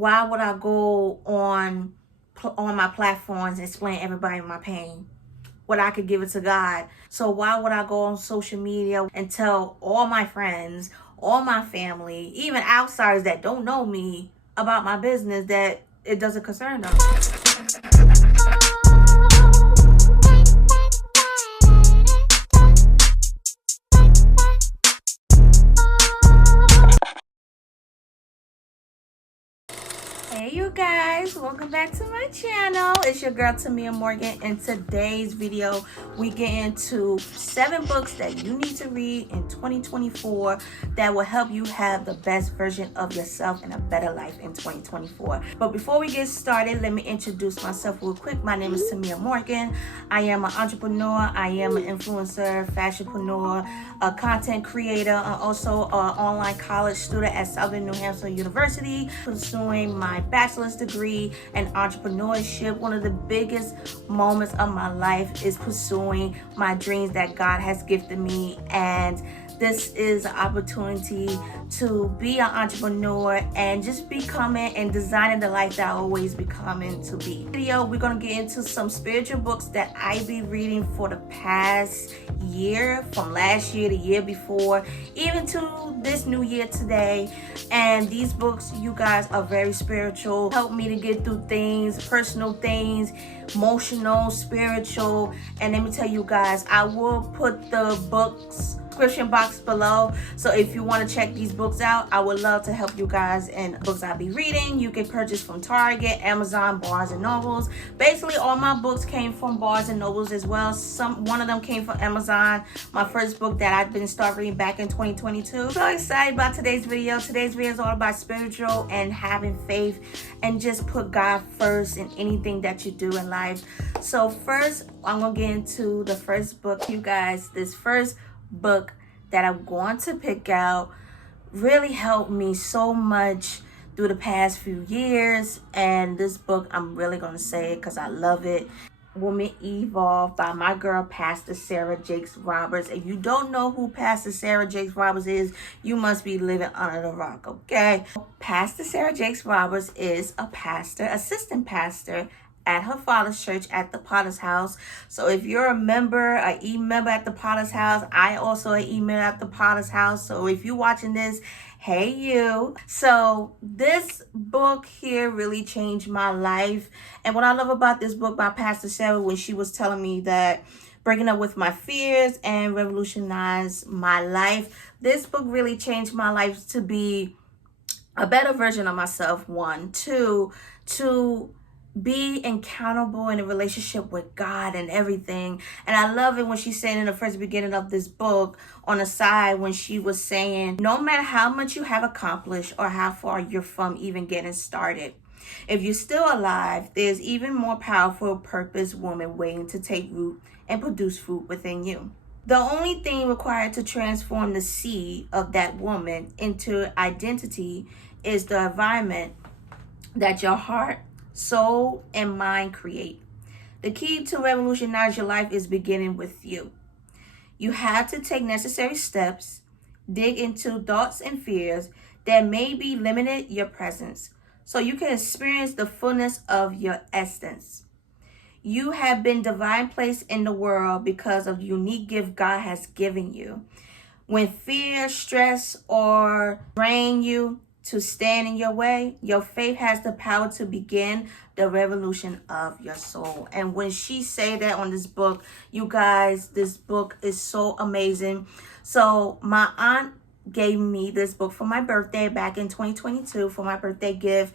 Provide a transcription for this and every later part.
why would I go on my platforms and explain everybody my pain? What I could give it to God. So why would I go on social media and tell all my friends, all my family, even outsiders that don't know me about my business that it doesn't concern them? Hey you guys, welcome back to my channel. It's your girl Tamia Morgan. In today's video we get into 7 books that you need to read in 2024 that will help you have the best version of yourself and a better life in 2024. But before we get started, let me introduce myself real quick. My name is Tamia Morgan. I am an entrepreneur, I am an influencer, fashionpreneur, a content creator, and also an online college student at Southern New Hampshire University, pursuing my bachelor's degree in entrepreneurship. One of the biggest moments of my life is pursuing my dreams that God has gifted me, and this is an opportunity to be an entrepreneur and just becoming and designing the life that I always becoming to be. Video, we're gonna get into some spiritual books that I be reading for the past year, from last year, the year before, even to this new year today. And these books, you guys, are very spiritual, help me to get through things, personal things, emotional, spiritual. And let me tell you guys, I will put the books description box below, so if you want to check these books out, I would love to help you guys in books I'll be reading. You can purchase from Target, Amazon, Barnes and Nobles. Basically all my books came from Barnes and Nobles as well. One of them came from Amazon. My first book that I've been starting reading back in 2022. So excited about today's video. Today's video is all about spiritual and having faith and just put God first in anything that you do in life. So first, I'm gonna get into the first book, you guys. This first book that I'm going to pick out really helped me so much through the past few years, and this book, I'm really going to say it because I love it. Woman Evolve by my girl Pastor Sarah Jakes Roberts. If you don't know who Pastor Sarah Jakes Roberts is, you must be living under the rock, okay? Pastor Sarah Jakes Roberts is a pastor, assistant pastor at her father's church at the Potter's House. So if you're a member, an e-member at the Potter's House, I also an e-member at the Potter's House. So if you're watching this, hey you. So this book here really changed my life. And what I love about this book by Pastor Sarah, when she was telling me that breaking up with my fears and revolutionize my life, this book really changed my life to be a better version of myself. 1, 2, to be accountable in a relationship with God and everything. And I love it when she said in the first beginning of this book, on the side, when she was saying, no matter how much you have accomplished or how far you're from even getting started, if you're still alive, there's even more powerful purpose woman waiting to take root and produce fruit within you. The only thing required to transform the seed of that woman into identity is the environment that your heart, soul, and mind create. The key to revolutionize your life is beginning with you. You have to take necessary steps, dig into thoughts and fears that may be limited your presence, so you can experience the fullness of your essence. You have been divine placed in the world because of the unique gift God has given you. When fear, stress, or drain you to stand in your way, your faith has the power to begin the revolution of your soul. And when she said that on this book, you guys, this book is so amazing. So my aunt gave me this book for my birthday back in 2022 for my birthday gift.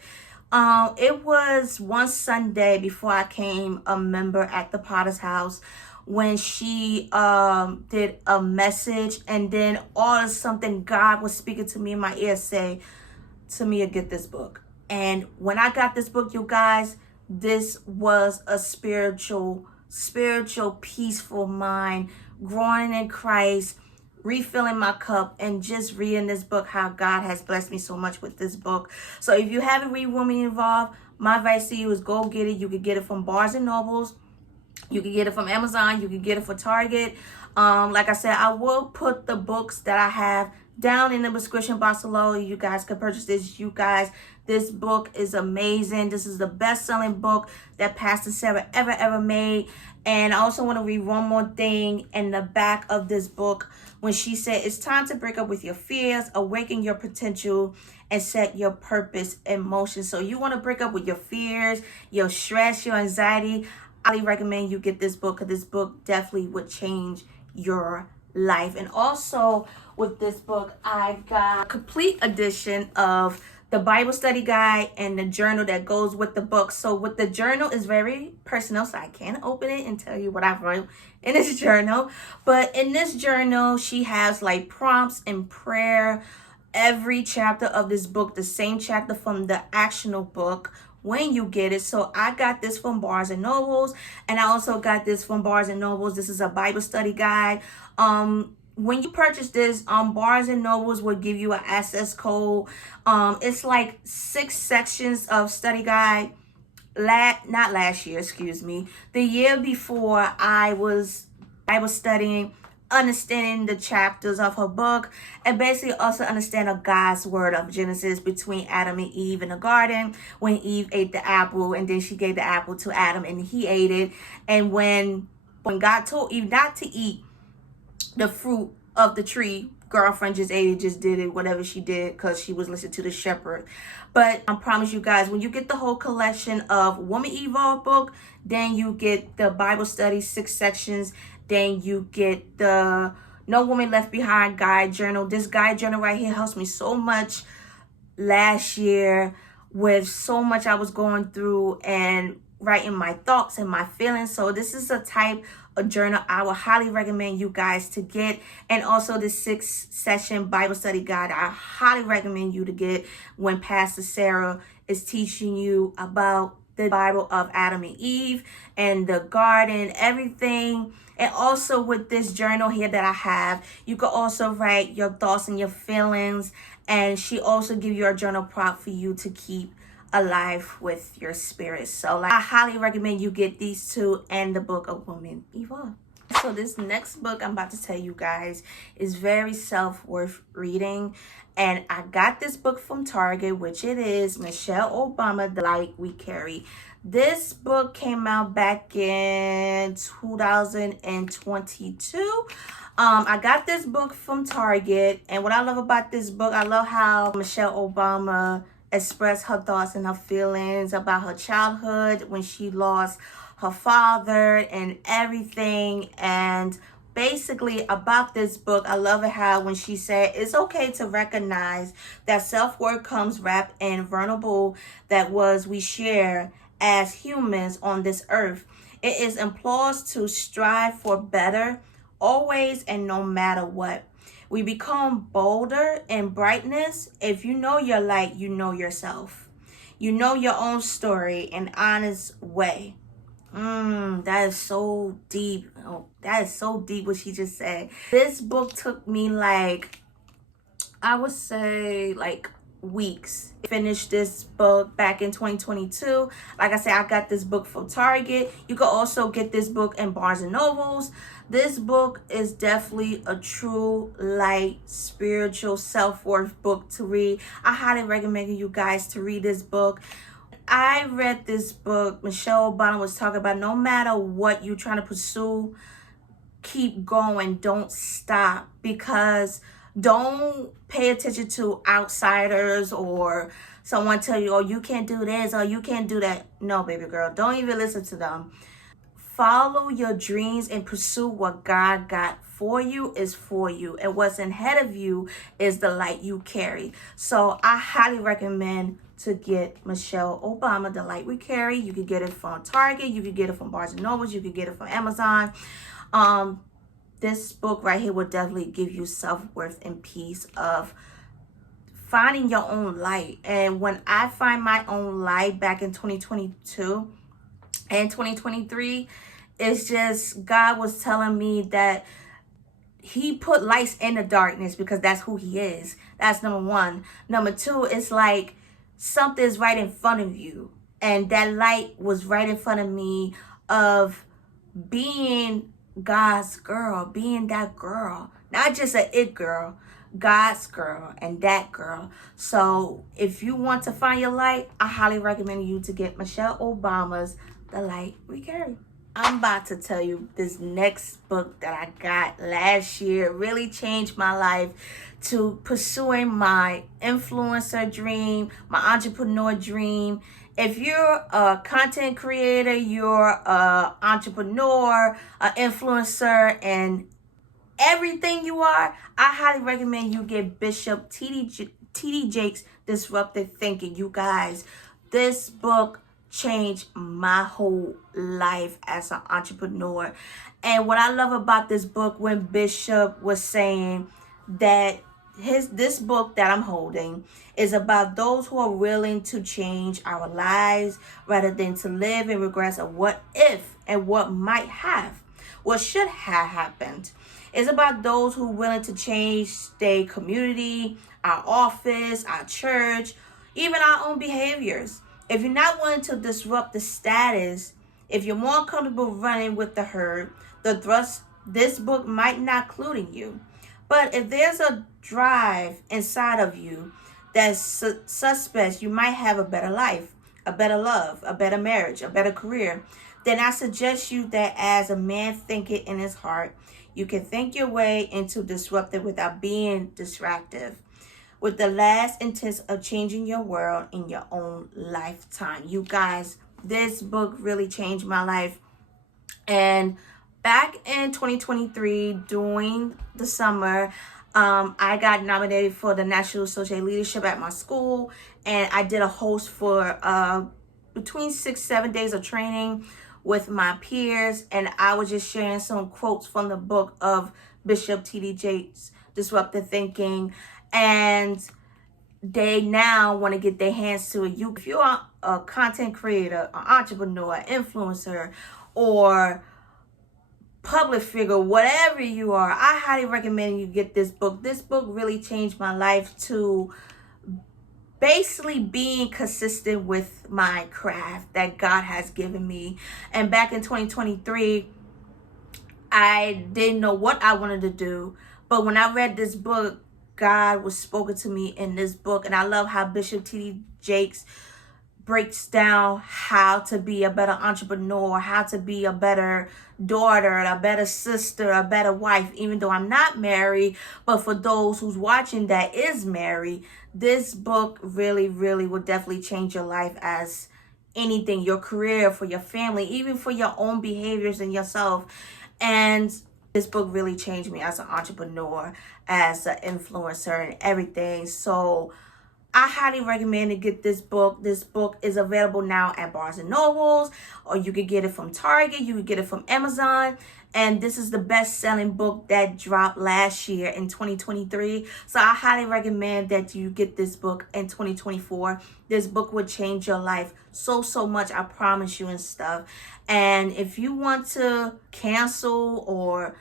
It was one Sunday before I came a member at the Potter's House, when she did a message, and then all of something God was speaking to me in my ear, say, Tamia, get this book. And when I got this book, you guys, this was a spiritual, peaceful mind, growing in Christ, refilling my cup, and just reading this book, how God has blessed me so much with this book. So if you haven't read Woman Evolve, my advice to you is go get it. You can get it from Barnes and Nobles. You can get it from Amazon. You can get it for Target. Like I said, I will put the books that I have down in the description box below. You guys can purchase this. You guys, this book is amazing. This is the best-selling book that Pastor Sarah ever made. And I also want to read one more thing in the back of this book when she said, it's time to break up with your fears, awaken your potential, and set your purpose in motion. So you want to break up with your fears, your stress, your anxiety. I highly recommend you get this book, because this book definitely would change your life. And also with this book, I got a complete edition of the Bible study guide and the journal that goes with the book. So with the journal is very personal, so I can't open it and tell you what I wrote in this journal. But in this journal, she has like prompts and prayer. Every chapter of this book, the same chapter from the actual book when you get it. So I got this from Barnes and Nobles, and I also got this from Barnes and Nobles. This is a Bible study guide. When you purchase this, Barnes and Nobles will give you an access code. It's like 6 sections of study guide. Not last year, excuse me. The year before, I was studying, understanding the chapters of her book, and basically also understand of God's word of Genesis between Adam and Eve in the garden, when Eve ate the apple, and then she gave the apple to Adam and he ate it. And when God told Eve not to eat the fruit of the tree, girlfriend just ate it, just did it, whatever she did, because she was listening to the shepherd. But I promise you guys, when you get the whole collection of Woman Evolve book, then you get the Bible study 6 sections, then you get the No Woman Left Behind guide journal. This guide journal right here helps me so much last year with so much I was going through and writing my thoughts and my feelings. So this is a type of journal I would highly recommend you guys to get. And also the 6-session Bible study guide, I highly recommend you to get when Pastor Sarah is teaching you about the Bible of Adam and Eve and the garden, everything. And also with this journal here that I have, you can also write your thoughts and your feelings. And she also give you a journal prompt for you to keep alive with your spirit. So I highly recommend you get these two and the book of Woman Evolve. So this next book I'm about to tell you guys is very worth reading. And I got this book from Target, which it is Michelle Obama, The Light We Carry. This book came out back in 2022. I got this book from Target, and what I love about this book, I love how Michelle Obama expressed her thoughts and her feelings about her childhood when she lost her father and everything. And basically about this book, I love it how when she said it's okay to recognize that self-worth comes wrapped in vulnerable that was we share as humans on this earth. It is implores to strive for better always and no matter what. We become bolder in brightness. If you know your light, you know yourself. You know your own story in honest way. That is so deep. Oh, that is so deep what she just said. This book took me like, I would say like weeks. Finished this book back in 2022. Like I said, I got this book from Target. You can also get this book in Barnes and Nobles. This book is definitely a true light spiritual self-worth book to read. I highly recommend you guys to read this book. I read this book. Michelle Obama was talking about no matter what you're trying to pursue, keep going, don't stop, because don't pay attention to outsiders or someone tell you, oh, you can't do this or you can't do that. No, baby girl, don't even listen to them. Follow your dreams and pursue what God got for you is for you. And what's ahead of you is the light you carry. So I highly recommend to get Michelle Obama, The Light We Carry. You can get it from Target. You can get it from Barnes and Nobles. You can get it from Amazon. This book right here will definitely give you self-worth and peace of finding your own light. And when I find my own light back in 2022 and 2023, it's just God was telling me that he put lights in the darkness because that's who he is. That's number one. Number two, it's like something's right in front of you. And that light was right in front of me of being God's girl, being that girl. Not just an it girl, God's girl and that girl. So if you want to find your light, I highly recommend you to get Michelle Obama's The Light We Carry. I'm about to tell you this next book that I got last year really changed my life to pursuing my influencer dream, my entrepreneur dream. If you're a content creator, you're an entrepreneur, an influencer, and everything you are, I highly recommend you get Bishop T.D. Jakes' Disruptive Thinking. You guys, this book changed my whole life as an entrepreneur. And what I love about this book, when Bishop was saying that this book that I'm holding is about those who are willing to change our lives rather than to live in regrets of what if and what might have, what should have happened. It's about those who are willing to change their community, our office, our church, even our own behaviors. If you're not willing to disrupt the status, if you're more comfortable running with the herd, the thrust, this book might not include you. But if there's a drive inside of you that suspects you might have a better life, a better love, a better marriage, a better career, then I suggest you that as a man thinketh in his heart, you can think your way into disruptive without being distractive, with the last intent of changing your world in your own lifetime. You guys, this book really changed my life. And back in 2023, during the summer, I got nominated for the National Associate Leadership at my school, and I did a host for between 6-7 days of training with my peers, and I was just sharing some quotes from the book of Bishop T.D. Jakes, Disruptive Thinking, and they now want to get their hands to it. If you're a content creator, an entrepreneur, influencer, or public figure, whatever you are, I highly recommend you get this book. This book really changed my life to basically being consistent with my craft that God has given me. And back in 2023, I didn't know what I wanted to do. But when I read this book, God was spoken to me in this book. And I love how Bishop T.D. Jakes breaks down how to be a better entrepreneur, how to be a better daughter, a better sister, a better wife, even though I'm not married. But for those who's watching that is married, this book really, really will definitely change your life as anything, your career, for your family, even for your own behaviors and yourself. And this book really changed me as an entrepreneur, as an influencer, and everything. So I highly recommend to get this book. This book is available now at Barnes & Nobles, or you could get it from Target, you could get it from Amazon. And this is the best-selling book that dropped last year in 2023. So I highly recommend that you get this book in 2024. This book will change your life so much, I promise you, and stuff. And if you want to cancel or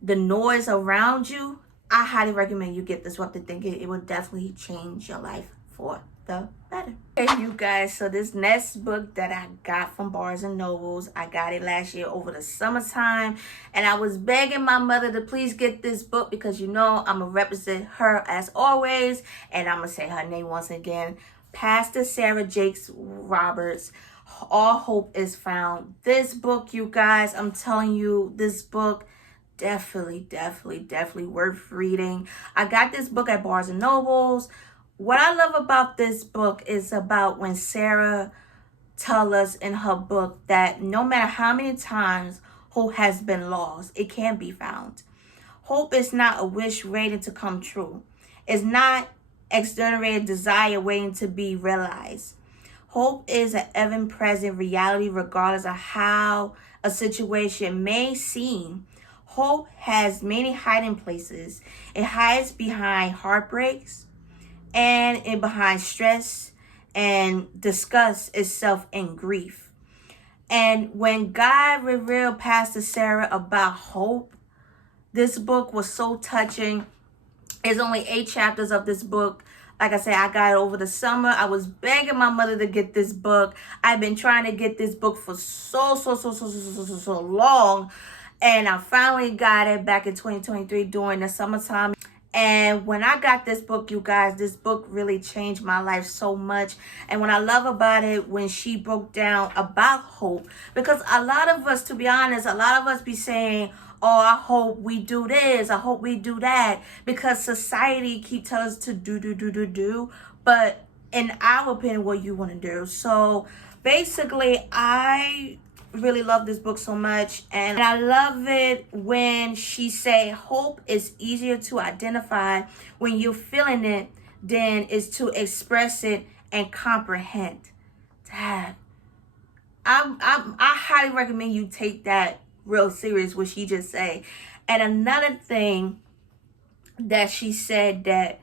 the noise around you, I highly recommend you get Disruptive Thinking. It will definitely change your life for the better. Okay, you guys, so this next book that I got from Barnes & Nobles, I got it last year over the summertime, and I was begging my mother to please get this book because, you know, I'm going to represent her as always, and I'm going to say her name once again, Pastor Sarah Jakes Roberts, All Hope is Found. This book, you guys, I'm telling you, this book, definitely worth reading. I got this book at Barnes & Nobles. What I love about this book is about when Sarah tells us in her book that no matter how many times hope has been lost, it can be found. Hope is not a wish waiting to come true. It's not external desire waiting to be realized. Hope is an ever-present reality regardless of how a situation may seem. Hope has many hiding places. It hides behind heartbreaks and behind stress and disgust itself in grief. And when God revealed Pastor Sarah about hope, this book was so touching. There's only 8 chapters of this book. Like I said, I got it over the summer. I was begging my mother to get this book. I've been trying to get this book for so long. And I finally got it back in 2023 during the summertime. And when I got this book, you guys, this book really changed my life so much. And what I love about it, when she broke down about hope, because a lot of us, to be honest, a lot of us be saying, oh, I hope we do this, I hope we do that, because society keep telling us to do. But in our opinion, what you want to do. So basically, I really love this book so much, and I love it when she say hope is easier to identify when you're feeling it than is to express it and comprehend. Dad, I highly recommend you take that real serious, what she just say. And another thing that she said, that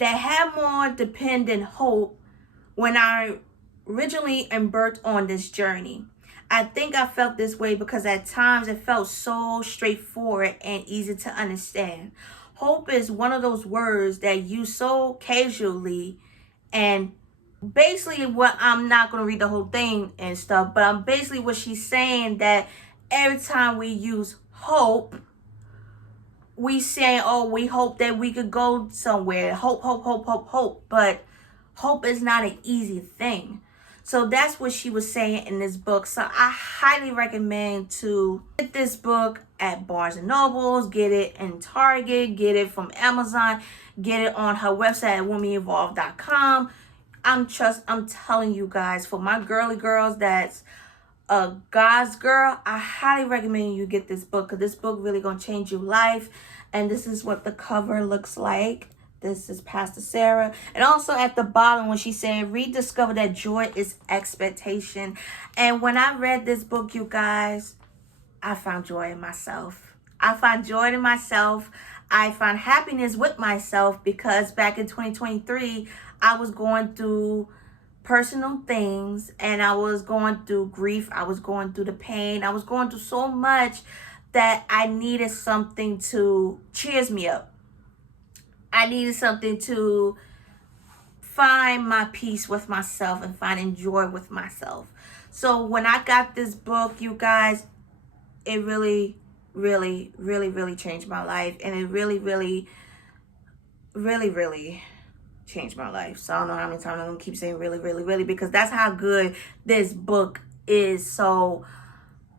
have more dependent hope when I originally embarked on this journey. I think I felt this way because at times it felt so straightforward and easy to understand. Hope is one of those words that you so casually, and basically what, I'm not going to read the whole thing and stuff, but I'm basically what she's saying, that every time we use hope, we say, oh, we hope that we could go somewhere. Hope. But hope is not an easy thing. So that's what she was saying in this book. So I highly recommend to get this book at Barnes and Nobles, get it in Target, get it from Amazon, get it on her website at womenevolve.com. I'm telling you guys, for my girly girls that's a God's girl, I highly recommend you get this book, because this book really gonna change your life. And this is what the cover looks like. This is Pastor Sarah. And also at the bottom, when she said, rediscover that joy is expectation. And when I read this book, you guys, I found joy in myself. I find joy in myself. I find happiness with myself, because back in 2023, I was going through personal things, and I was going through grief. I was going through the pain. I was going through so much that I needed something to cheers me up. I needed something to find my peace with myself and finding joy with myself. So when I got this book, you guys, it really changed my life. And it really changed my life. So I don't know how many times I'm going to keep saying really, because that's how good this book is. So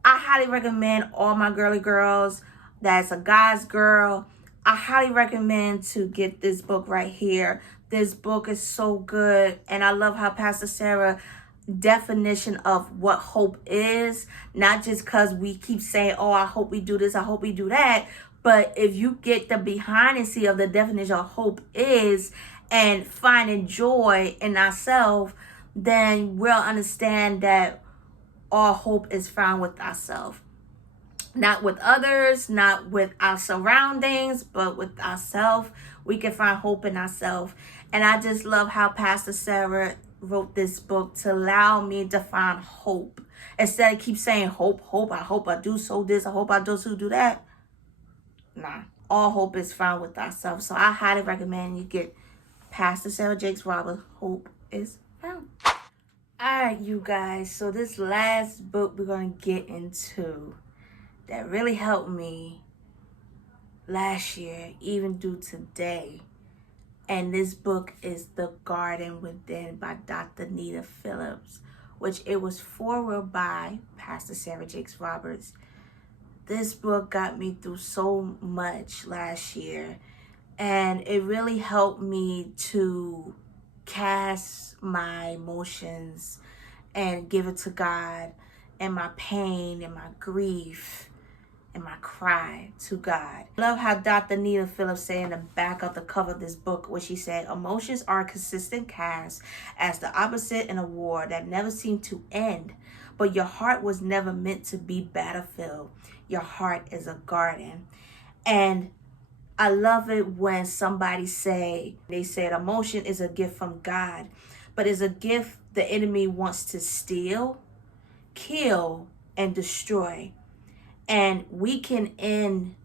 I highly recommend all my girly girls that's a guy's girl. I highly recommend to get this book right here. This book is so good. And I love how Pastor Sarah definition of what hope is, not just because we keep saying, oh, I hope we do this, I hope we do that. But if you get the behind and see of the definition of hope is, and finding joy in ourselves, then we'll understand that all hope is found with ourselves. Not with others, not with our surroundings, but with ourselves. We can find hope in ourselves. And I just love how Pastor Sarah wrote this book to allow me to find hope. Instead of keep saying hope, I hope I do so this, I hope I do so do that. Nah, all hope is found with ourselves. So I highly recommend you get Pastor Sarah Jakes Roberts, Hope is Found. Alright, you guys, so this last book we're going to get into that really helped me last year, even do today. And this book is The Garden Within by Dr. Anita Phillips, which it was foreword by Pastor Sarah Jakes Roberts. This book got me through so much last year, and it really helped me to cast my emotions and give it to God, and my pain and my grief and my cry to God. I love how Dr. Anita Phillips said in the back of the cover of this book, where she said, emotions are consistent cast as the opposite in a war that never seemed to end, but your heart was never meant to be battlefield. Your heart is a garden. And I love it when somebody they said emotion is a gift from God, but it's a gift the enemy wants to steal, kill, and destroy. And we can end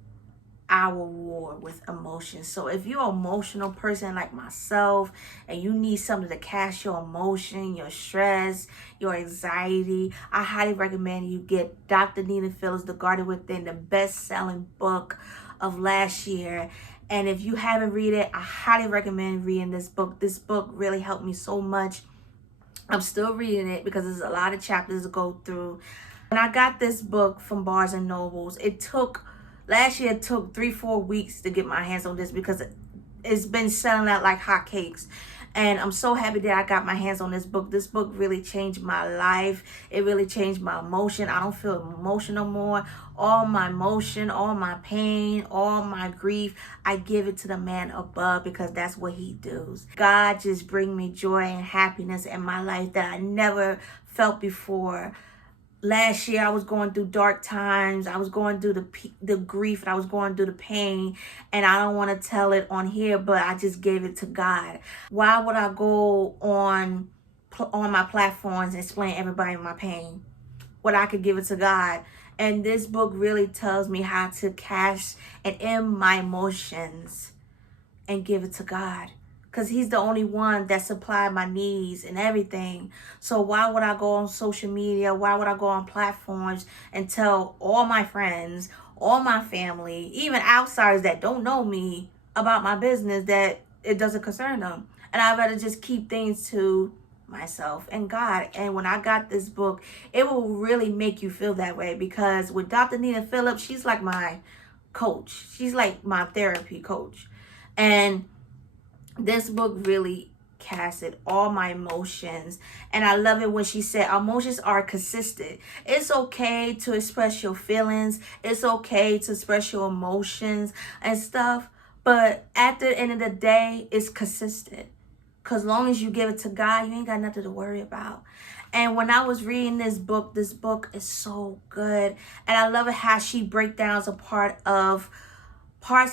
our war with emotions. So if you're an emotional person like myself, and you need something to cast your emotion, your stress, your anxiety, I highly recommend you get Dr. Anita Phillips, The Garden Within, the best-selling book of last year. And if you haven't read it, I highly recommend reading this book. This book really helped me so much. I'm still reading it because there's a lot of chapters to go through. When I got this book from Barnes and Nobles, last year it took 3-4 weeks to get my hands on this because it's been selling out like hotcakes. And I'm so happy that I got my hands on this book. This book really changed my life. It really changed my emotion. I don't feel emotional more. All my emotion, all my pain, all my grief, I give it to the man above because that's what he does. God just bring me joy and happiness in my life that I never felt before. Last year, I was going through dark times. I was going through the grief, and I was going through the pain. And I don't want to tell it on here, but I just gave it to God. Why would I go on my platforms and explain everybody my pain? When I could give it to God. And this book really tells me how to catch and end my emotions and give it to God. Because he's the only one that supplied my needs and everything. So why would I go on social media? Why would I go on platforms and tell all my friends, all my family, even outsiders that don't know me about my business that it doesn't concern them? And I'd rather just keep things to myself and God. And when I got this book, it will really make you feel that way, because with Dr. Anita Phillips, she's like my coach. She's like my therapy coach. And this book really casted all my emotions. And I love it when she said emotions are consistent. It's okay to express your feelings. It's okay to express your emotions and stuff. But at the end of the day, it's consistent. Because long as you give it to God, you ain't got nothing to worry about. And when I was reading this book is so good. And I love it how she breaks down a parts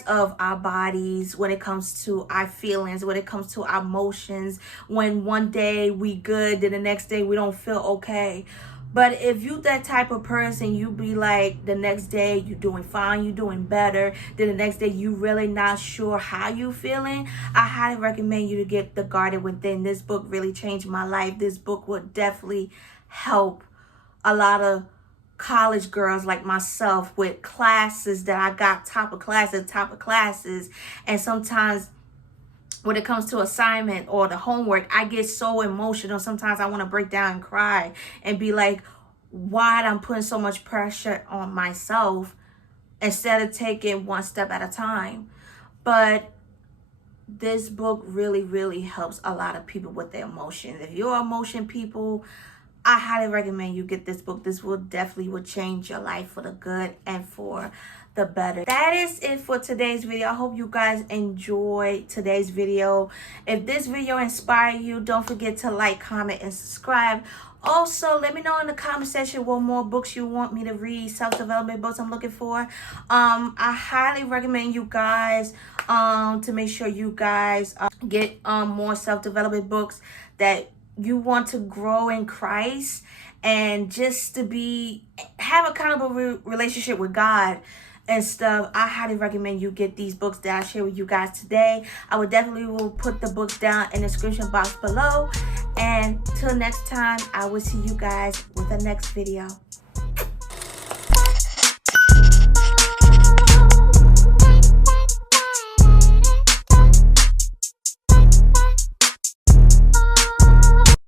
of our bodies when it comes to our feelings, when it comes to our emotions. When one day we good, then the next day we don't feel okay. But if you that type of person, you be like the next day you doing fine, you doing better. Then the next day you really not sure how you feeling. I highly recommend you to get The Guardian Within. This book really changed my life. This book would definitely help a lot of college girls like myself with classes that I got top of classes. And sometimes when it comes to assignment or the homework, I get so emotional. Sometimes I want to break down and cry and be like, why I'm putting so much pressure on myself instead of taking one step at a time. But this book really, really helps a lot of people with their emotions. If you're emotion people, I highly recommend you get this book. This will definitely change your life for the good and for the better. That is it for today's video. I hope you guys enjoyed today's video. If this video inspired you, don't forget to like, comment, and subscribe. Also, let me know in the comment section what more books you want me to read, self-development books I'm looking for. I highly recommend you guys to make sure you guys get more self-development books that you want to grow in Christ and just to have a kind of a relationship with God and stuff. I highly recommend you get these books that I share with you guys today. I will definitely put the books down in the description box below. And till next time, I will see you guys with the next video.